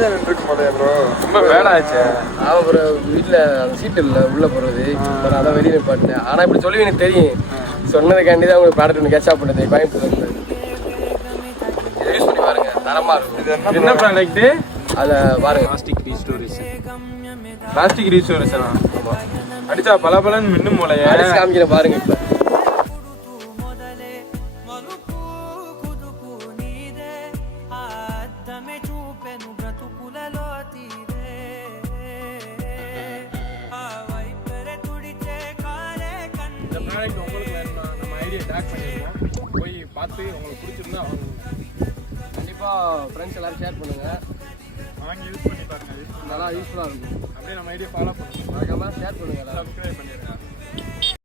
தான் நின்றுக்க மாட்டேன் ப்ரோ. ரொம்ப வேடாச்சு. ப்ரோ வீட்டில் அந்த சீட்டு இல்லை உள்ளே போகிறது. அப்புறம் அதான் வெளியே நிப்பாட்டினேன். ஆனால் இப்படி சொல்லி எனக்கு தெரியும். சொன்னதுக்காண்டி தான் உங்களுக்கு ப்ராடக்ட் ஒன்று கேட்ச் பண்ணது கோயம்புத்தூர். இதை யூஸ் பண்ணி பாருங்க, தரமாக இருக்கும். இது என்ன ப்ராடக்ட்? அதில் பாருங்க, பிளாஸ்டிக் ரீஸ்டோரேஷனா? அடிச்சா பலபலன்னு மின்னும் போலயே. காமிக்கிறேன் பாருங்க. இப்போ இந்த ப்ராடக்ட் உங்களுக்கு வேணும்னா நம்ம ஐடியா டேக் பண்ணிடுவோம். போய் பார்த்து உங்களுக்கு பிடிச்சிருந்தா கண்டிப்பாக ஃப்ரெண்ட்ஸ் எல்லாரும் ஷேர் பண்ணுங்கள். வாங்கி யூஸ் பண்ணி பாருங்க. நல்லா யூஸ்ஃபுல்லாக இருக்கும். அப்படியே நம்ம ஐடியா ஃபாலோ பண்ணுவோம். மறக்காமல் ஷேர் பண்ணுங்கள். சப்ஸ்கிரைப் பண்ணிடுறேன்.